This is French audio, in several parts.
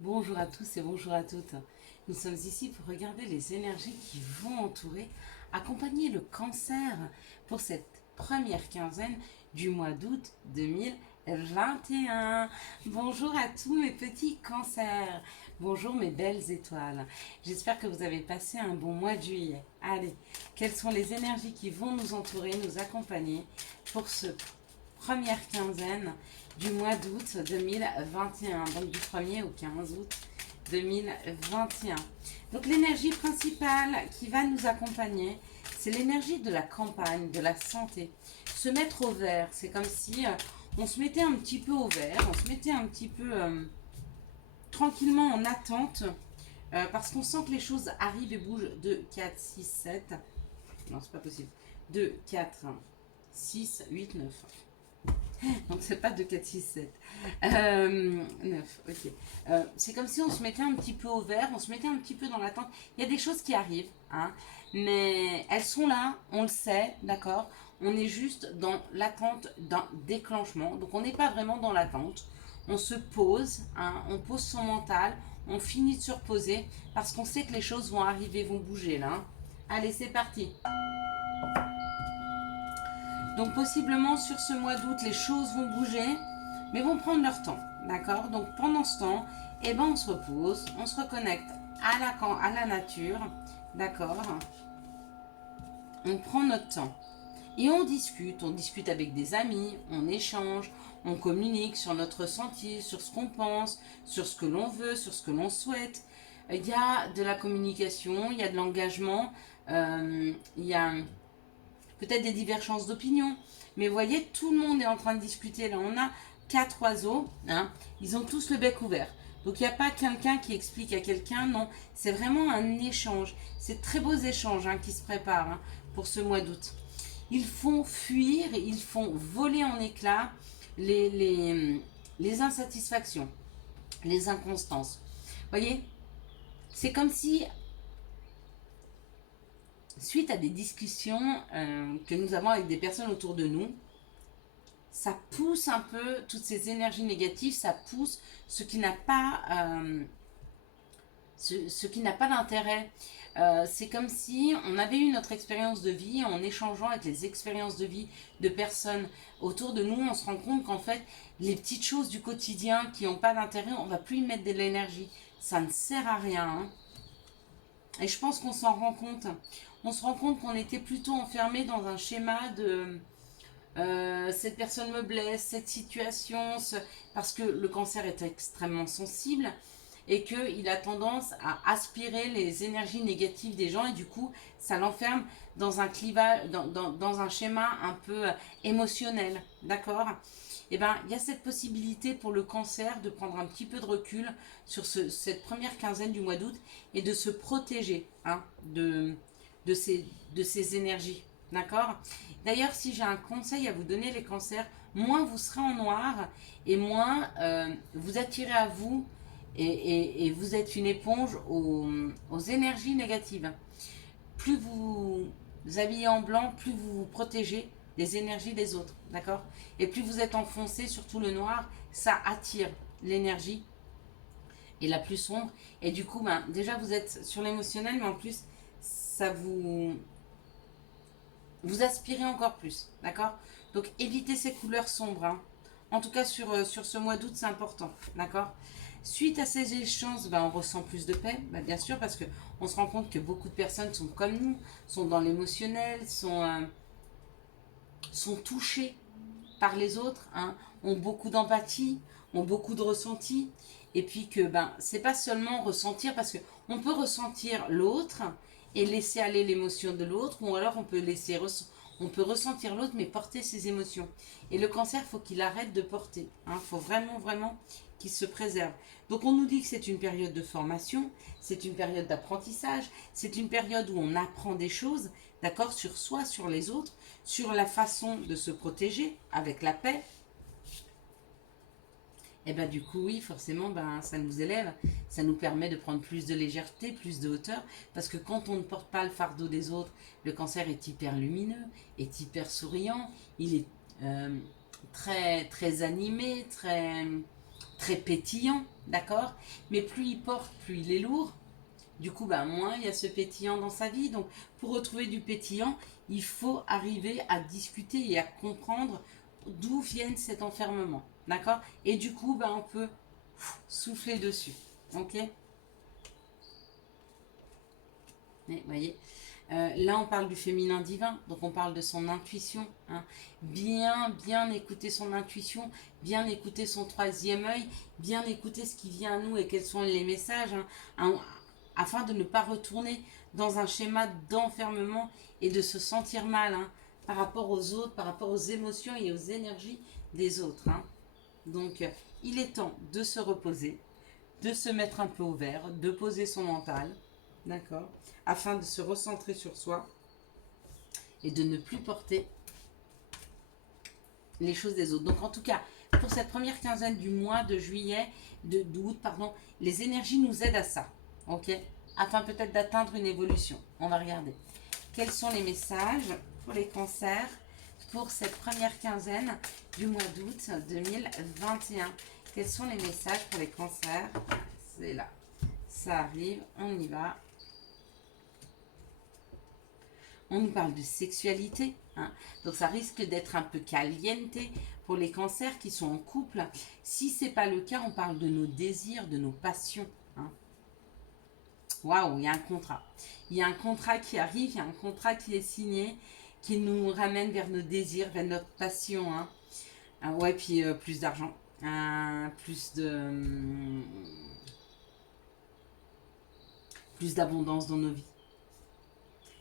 Bonjour à tous et bonjour à toutes. Nous sommes ici pour regarder les énergies qui vont entourer, accompagner le cancer pour cette première quinzaine du mois d'août 2021. Bonjour à tous mes petits cancers. Bonjour mes belles étoiles. J'espère que vous avez passé un bon mois de juillet. Allez, quelles sont les énergies qui vont nous entourer, nous accompagner pour ce première quinzaine du mois d'août 2021, donc du 1er au 15 août 2021. Donc l'énergie principale qui va nous accompagner, c'est l'énergie de la campagne, de la santé. Se mettre au vert, c'est comme si on se mettait un petit peu au vert, on se mettait un petit peu tranquillement en attente, parce qu'on sent que les choses arrivent et bougent. 2, 4, 6, 7. Non, c'est pas possible. 2, 4, 6, 8, 9. Donc c'est pas 2, 4, 6, 7. 9, ok. C'est comme si on se mettait un petit peu au vert, on se mettait un petit peu dans l'attente. Il y a des choses qui arrivent, hein, mais elles sont là, on le sait, d'accord. On est juste dans l'attente d'un déclenchement. Donc on n'est pas vraiment dans l'attente. On se pose, hein, on pose son mental, on finit de se reposer parce qu'on sait que les choses vont arriver, vont bouger là. Hein. Allez, c'est parti. Donc possiblement sur ce mois d'août, les choses vont bouger, mais vont prendre leur temps. D'accord. Donc pendant ce temps, eh ben, on se repose, on se reconnecte à la nature. D'accord. On prend notre temps. Et on discute avec des amis, on échange, on communique sur notre ressenti, sur ce qu'on pense, sur ce que l'on veut, sur ce que l'on souhaite. Il y a de la communication, il y a de l'engagement, il y a peut-être des divergences d'opinion. Mais vous voyez, tout le monde est en train de discuter. Là, on a 4 oiseaux, hein, ils ont tous le bec ouvert. Donc il n'y a pas quelqu'un qui explique à quelqu'un, non, c'est vraiment un échange. C'est très beaux échanges hein, qui se préparent hein, pour ce mois d'août. Ils font fuir, ils font voler en éclats les insatisfactions, les inconstances. Vous voyez, c'est comme si, suite à des discussions que nous avons avec des personnes autour de nous, ça pousse un peu toutes ces énergies négatives, ça pousse ce qui n'a pas, ce qui n'a pas d'intérêt. C'est comme si on avait eu notre expérience de vie en échangeant avec les expériences de vie de personnes autour de nous, on se rend compte qu'en fait, les petites choses du quotidien qui n'ont pas d'intérêt, on ne va plus y mettre de l'énergie. Ça ne sert à rien. Hein. Et je pense qu'on s'en rend compte. On se rend compte qu'on était plutôt enfermé dans un schéma de cette personne me blesse, cette situation, parce que le cancer est extrêmement sensible et qu'il a tendance à aspirer les énergies négatives des gens et du coup ça l'enferme dans un clivage, dans un schéma un peu émotionnel, d'accord. Et bien il y a cette possibilité pour le cancer de prendre un petit peu de recul sur cette première quinzaine du mois d'août et de se protéger hein, de, de ces énergies, d'accord. D'ailleurs, si j'ai un conseil à vous donner, les cancers, moins vous serez en noir et moins vous attirez à vous et vous êtes une éponge aux énergies négatives. Plus vous vous habillez en blanc, plus vous vous protégez des énergies des autres, d'accord. Et plus vous êtes enfoncé, surtout le noir, ça attire l'énergie et la plus sombre. Et du coup, ben, déjà vous êtes sur l'émotionnel, mais en plus, ça vous aspirez encore plus, d'accord. Donc évitez ces couleurs sombres. Hein. En tout cas, sur ce mois d'août, c'est important, d'accord. Suite à ces échanges, ben, on ressent plus de paix, ben, bien sûr, parce qu'on se rend compte que beaucoup de personnes sont comme nous, sont dans l'émotionnel, sont touchées par les autres, hein, ont beaucoup d'empathie, ont beaucoup de ressenti, et puis que ben c'est pas seulement ressentir, parce que on peut ressentir l'autre et laisser aller l'émotion de l'autre, ou alors on peut ressentir l'autre mais porter ses émotions. Et le cancer, faut qu'il arrête de porter, hein, faut vraiment qu'il se préserve. Donc on nous dit que c'est une période de formation, c'est une période d'apprentissage, c'est une période où on apprend des choses, d'accord, sur soi, sur les autres, sur la façon de se protéger avec la paix. Et ben du coup oui, forcément, ben ça nous élève, ça nous permet de prendre plus de légèreté, plus de hauteur, parce que quand on ne porte pas le fardeau des autres, le cancer est hyper lumineux, est hyper souriant, il est très animé, très pétillant, d'accord? Mais plus il porte, plus il est lourd. Du coup, ben, moins il y a ce pétillant dans sa vie. Donc, pour retrouver du pétillant, il faut arriver à discuter et à comprendre d'où vient cet enfermement, d'accord? Et du coup, ben, on peut souffler dessus, ok? Vous voyez, là, on parle du féminin divin, donc on parle de son intuition. Hein. Bien écouter son intuition, bien écouter son troisième œil, bien écouter ce qui vient à nous et quels sont les messages, afin de ne pas retourner dans un schéma d'enfermement et de se sentir mal par rapport aux autres, par rapport aux émotions et aux énergies des autres. Donc, il est temps de se reposer, de se mettre un peu au vert, de poser son mental, d'accord, afin de se recentrer sur soi et de ne plus porter les choses des autres. Donc en tout cas, pour cette première quinzaine du mois de juillet, d'août, pardon, les énergies nous aident à ça, ok, afin peut-être d'atteindre une évolution. On va regarder. Quels sont les messages pour les cancers pour cette première quinzaine du mois d'août 2021? Quels sont les messages pour les cancers? C'est là. Ça arrive, on y va. On nous parle de sexualité, donc ça risque d'être un peu caliente pour les cancers qui sont en couple. Si ce n'est pas le cas, on parle de nos désirs, de nos passions. Waouh, il y a un contrat. Il y a un contrat qui arrive, il y a un contrat qui est signé, qui nous ramène vers nos désirs, vers notre passion. Ouais, puis plus d'argent, plus d'abondance dans nos vies.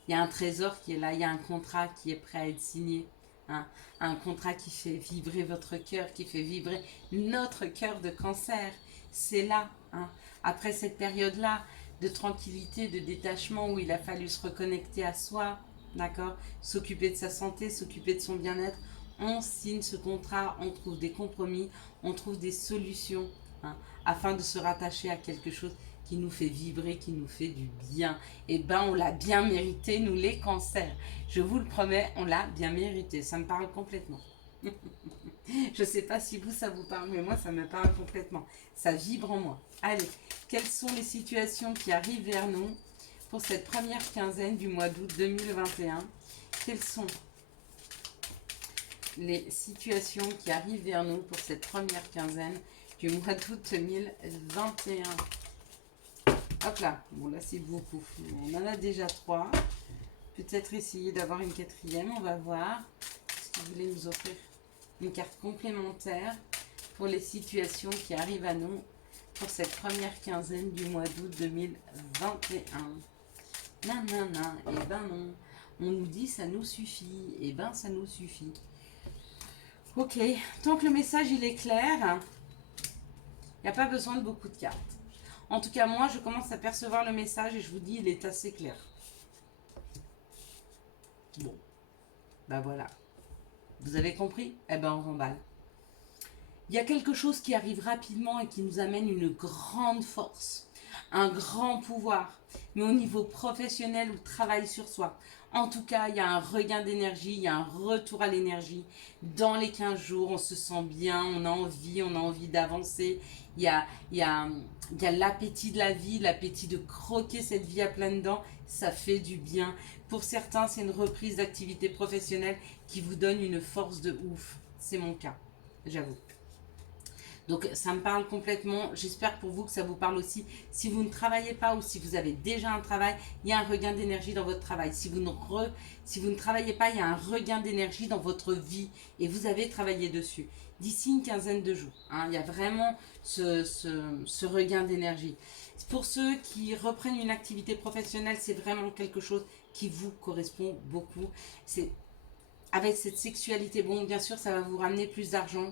Il y a un trésor qui est là, il y a un contrat qui est prêt à être signé. Un contrat qui fait vibrer votre cœur, qui fait vibrer notre cœur de cancer. C'est là, après cette période-là de tranquillité, de détachement où il a fallu se reconnecter à soi, d'accord, s'occuper de sa santé, s'occuper de son bien-être. On signe ce contrat, on trouve des compromis, on trouve des solutions afin de se rattacher à quelque chose qui nous fait vibrer, qui nous fait du bien. Et ben on l'a bien mérité, nous les cancers. Je vous le promets, on l'a bien mérité. Ça me parle complètement. Je ne sais pas si vous, ça vous parle, mais moi, ça me parle complètement. Ça vibre en moi. Allez, quelles sont les situations qui arrivent vers nous pour cette première quinzaine du mois d'août 2021? Quelles sont les situations qui arrivent vers nous pour cette première quinzaine du mois d'août 2021? Hop là, bon là c'est beaucoup. On en a déjà 3. Peut-être essayer d'avoir une quatrième, on va voir. Est-ce que vous voulez nous offrir une carte complémentaire pour les situations qui arrivent à nous pour cette première quinzaine du mois d'août 2021? Nanana, et ben non. On nous dit ça nous suffit, et ben ça nous suffit. Ok, tant que le message il est clair, il n'y a pas besoin de beaucoup de cartes. En tout cas, moi, je commence à percevoir le message et je vous dis, il est assez clair. Bon, ben voilà. Vous avez compris? Eh ben, on remballe. Il y a quelque chose qui arrive rapidement et qui nous amène une grande force, un grand pouvoir, mais au niveau professionnel ou travail sur soi. En tout cas, il y a un regain d'énergie, il y a un retour à l'énergie. Dans les 15 jours, on se sent bien, on a envie d'avancer. Il y a l'appétit de la vie, l'appétit de croquer cette vie à pleines dents. Ça fait du bien. Pour certains, c'est une reprise d'activité professionnelle qui vous donne une force de ouf. C'est mon cas, j'avoue. Donc ça me parle complètement. J'espère pour vous que ça vous parle aussi. Si vous ne travaillez pas ou si vous avez déjà un travail, il y a un regain d'énergie dans votre travail. Si vous ne travaillez pas, il y a un regain d'énergie dans votre vie et vous avez travaillé dessus. D'ici une quinzaine de jours, il y a vraiment ce regain d'énergie. Pour ceux qui reprennent une activité professionnelle, c'est vraiment quelque chose qui vous correspond beaucoup. C'est avec cette sexualité, bon, bien sûr, ça va vous ramener plus d'argent.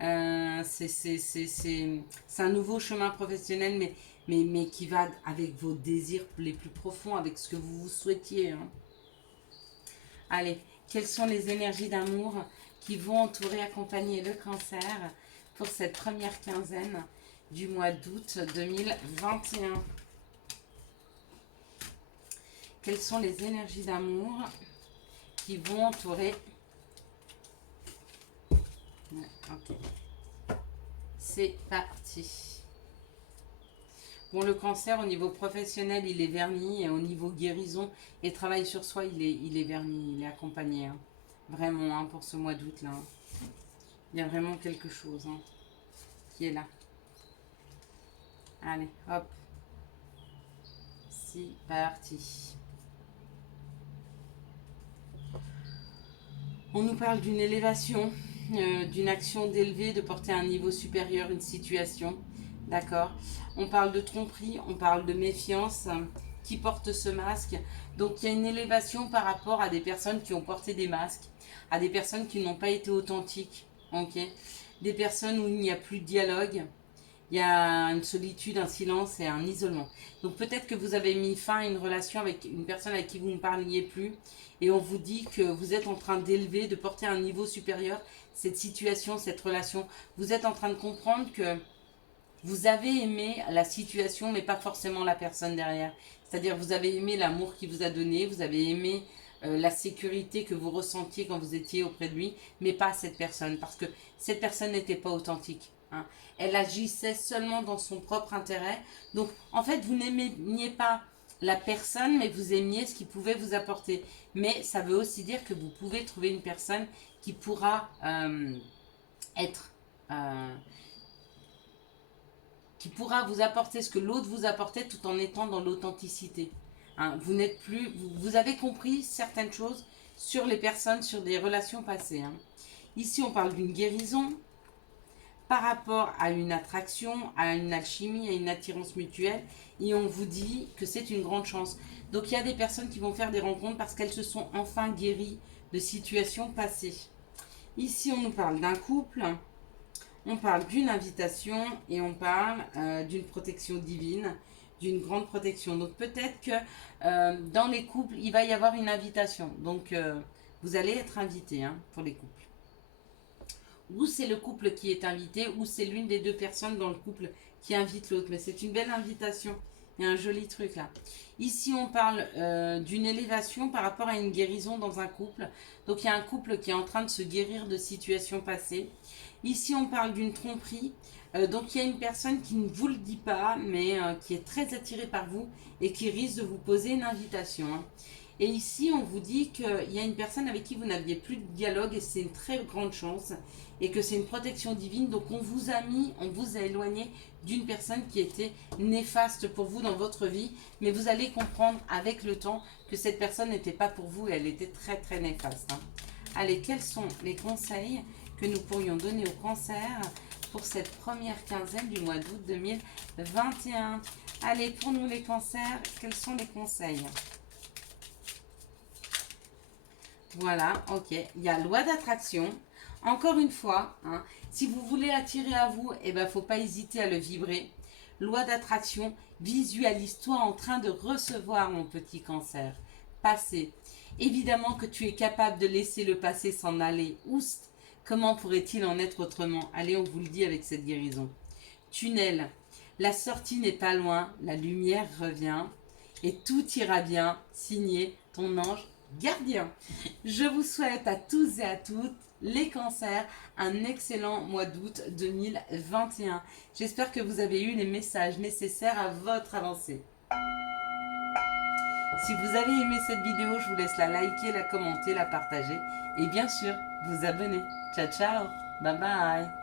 C'est un nouveau chemin professionnel, mais qui va avec vos désirs les plus profonds, avec ce que vous souhaitiez. Allez, quelles sont les énergies d'amour qui vont entourer, accompagner le cancer pour cette première quinzaine du mois d'août 2021? Quelles sont les énergies d'amour qui vont entourer... Ouais, ok. C'est parti. Pour le cancer, au niveau professionnel, il est verni. Et au niveau guérison et travail sur soi, il est verni. Il est accompagné. Hein. Vraiment, hein, pour ce mois d'août, là. Hein. Il y a vraiment quelque chose hein, qui est là. Allez, hop. C'est parti. On nous parle d'une élévation, d'une action d'élever, de porter à un niveau supérieur une situation. D'accord. On parle de tromperie, on parle de méfiance. Qui porte ce masque? Donc il y a une élévation par rapport à des personnes qui ont porté des masques, à des personnes qui n'ont pas été authentiques. Ok. Des personnes où il n'y a plus de dialogue. Il y a une solitude, un silence et un isolement. Donc peut-être que vous avez mis fin à une relation avec une personne avec qui vous ne parliez plus et on vous dit que vous êtes en train d'élever, de porter à un niveau supérieur cette situation, cette relation. Vous êtes en train de comprendre que vous avez aimé la situation mais pas forcément la personne derrière. C'est-à-dire vous avez aimé l'amour qu'il vous a donné, vous avez aimé la sécurité que vous ressentiez quand vous étiez auprès de lui, mais pas cette personne parce que cette personne n'était pas authentique. Hein. Elle agissait seulement dans son propre intérêt. Donc, en fait, vous n'aimiez pas la personne, mais vous aimiez ce qu'il pouvait vous apporter. Mais ça veut aussi dire que vous pouvez trouver une personne qui pourra être... qui pourra vous apporter ce que l'autre vous apportait tout en étant dans l'authenticité. Hein, vous n'êtes plus... Vous avez compris certaines choses sur les personnes, sur des relations passées. Hein. Ici, on parle d'une guérison, par rapport à une attraction, à une alchimie, à une attirance mutuelle, et on vous dit que c'est une grande chance. Donc il y a des personnes qui vont faire des rencontres parce qu'elles se sont enfin guéries de situations passées. Ici, on nous parle d'un couple, on parle d'une invitation et on parle d'une protection divine, d'une grande protection. Donc peut-être que dans les couples, il va y avoir une invitation. Donc vous allez être invité hein, pour les couples. Ou c'est le couple qui est invité, ou c'est l'une des deux personnes dans le couple qui invite l'autre. Mais c'est une belle invitation. Il y a un joli truc là. Ici, on parle d'une élévation par rapport à une guérison dans un couple. Donc, il y a un couple qui est en train de se guérir de situations passées. Ici, on parle d'une tromperie. Donc, il y a une personne qui ne vous le dit pas, mais qui est très attirée par vous et qui risque de vous poser une invitation. Hein. Et ici, on vous dit qu'il y a une personne avec qui vous n'aviez plus de dialogue et c'est une très grande chance et que c'est une protection divine. Donc, on vous a éloigné d'une personne qui était néfaste pour vous dans votre vie. Mais vous allez comprendre avec le temps que cette personne n'était pas pour vous et elle était très, très néfaste. Hein. Allez, quels sont les conseils que nous pourrions donner au cancer pour cette première quinzaine du mois d'août 2021? Allez, pour nous les cancers, quels sont les conseils? Voilà, ok. Il y a loi d'attraction. Encore une fois, hein, si vous voulez attirer à vous, il ne faut pas hésiter à le vibrer. Loi d'attraction, visualise-toi en train de recevoir mon petit cancer. Passé. Évidemment que tu es capable de laisser le passé s'en aller. Oust, comment pourrait-il en être autrement? Allez, on vous le dit avec cette guérison. Tunnel. La sortie n'est pas loin, la lumière revient et tout ira bien. Signé ton ange gardien. Je vous souhaite à tous et à toutes les cancers un excellent mois d'août 2021. J'espère que vous avez eu les messages nécessaires à votre avancée. Si vous avez aimé cette vidéo, je vous laisse la liker, la commenter, la partager et bien sûr vous abonner. Ciao ciao, bye bye.